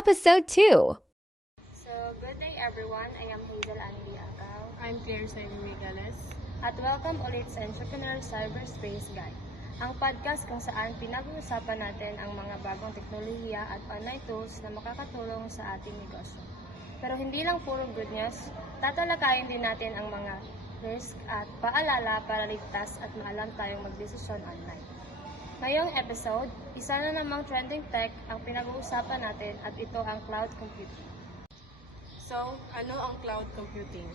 Episode 2. So, good day everyone. I am Hazel Andy Acao. I'm Claire Saini Migueles. At welcome ulit sa Entrepreneur Cyberspace Guide, ang podcast kung saan pinag-uusapan natin ang mga bagong teknolohiya at online tools na makakatulong sa ating negosyo. Pero hindi lang puro good news, tatalakayin din natin ang mga risk at paalala para ligtas at maalam tayong magdesisyon online. Ngayong episode, isa na namang trending tech ang pinag-uusapan natin at ito ang cloud computing. So, ano ang cloud computing?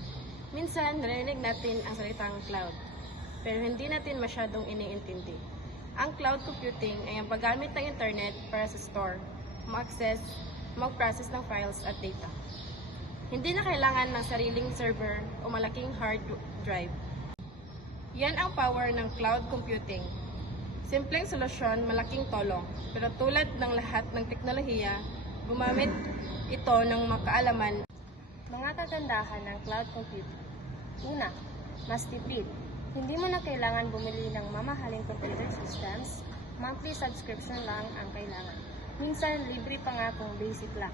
Minsan, narinig natin ang salitang cloud, pero hindi natin masyadong iniintindi. Ang cloud computing ay ang paggamit ng internet para sa store, ma-access, mag-process ng files at data. Hindi na kailangan ng sariling server o malaking hard drive. Yan ang power ng cloud computing. Simpleng solusyon, malaking tulong, pero tulad ng lahat ng teknolohiya, gumamit ito ng makaalaman. Mga kagandahan ng cloud computing. Una, mas tipid. Hindi mo na kailangan bumili ng mamahaling computer systems, monthly subscription lang ang kailangan. Minsan, libre pa nga kung basic lang.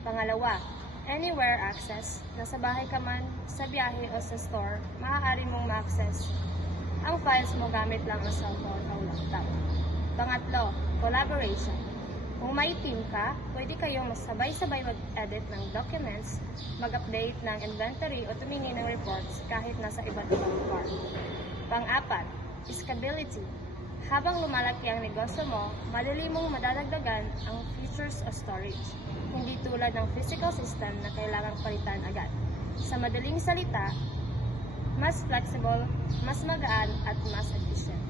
Pangalawa, anywhere access. Nasa bahay ka man, sa biyahe o sa store, maaari mong ma-access ang files mo gamit lang ang cellphone o laptop. Pangatlo, collaboration. Kung may team ka, pwede kayong sabay-sabay mag-edit ng documents, mag-update ng inventory o tumingin ng reports kahit nasa iba't ibang lugar. Pang-apat, scalability. Habang lumalaki ang negosyo mo, madali mong madadagdagan ang features o storage, hindi tulad ng physical system na kailangang palitan agad. Sa madaling salita, mas flexible, mas magaan at mas efficient.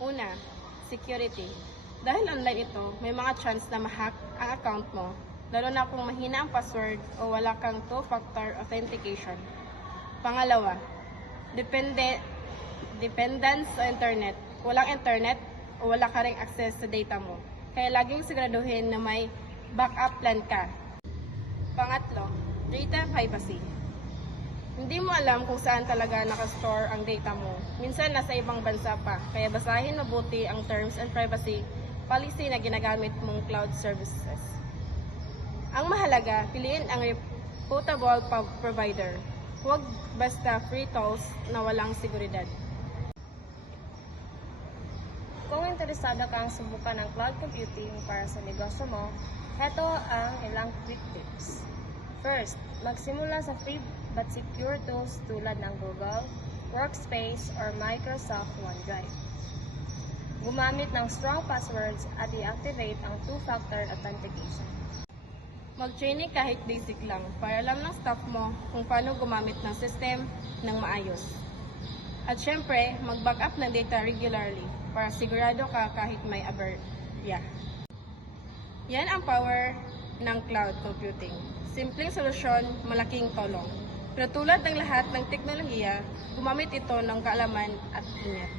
Una, security. Dahil online ito, may mga chance na ma-hack ang account mo, lalo na kung mahina ang password o wala kang two-factor authentication. Pangalawa, dependence sa internet. Walang internet o wala ka ring access sa data mo, kaya laging siguraduhin na may backup plan ka. Pangatlo, data privacy. Hindi mo alam kung saan talaga nakastore ang data mo. Minsan nasa ibang bansa pa, kaya basahin mabuti ang terms and privacy policy na ginagamit mong cloud services. Ang mahalaga, piliin ang reputable provider. Huwag basta free tools na walang seguridad. Kung interesado kang subukan ng cloud computing para sa negosyo mo, heto ang ilang quick tips. First, magsimula sa free but secure tools tulad ng Google, Workspace, or Microsoft OneDrive. Gumamit ng strong passwords at i-activate ang two-factor authentication. Mag-training kahit basic lang para alam ng staff mo kung paano gumamit ng system ng maayos. At syempre, mag-backup ng data regularly para sigurado ka kahit may aberya. Yan ang power ng cloud computing. Simpleng solusyon, malaking tulong. Pero tulad ng lahat ng teknolohiya, gumamit ito ng kaalaman at ingat.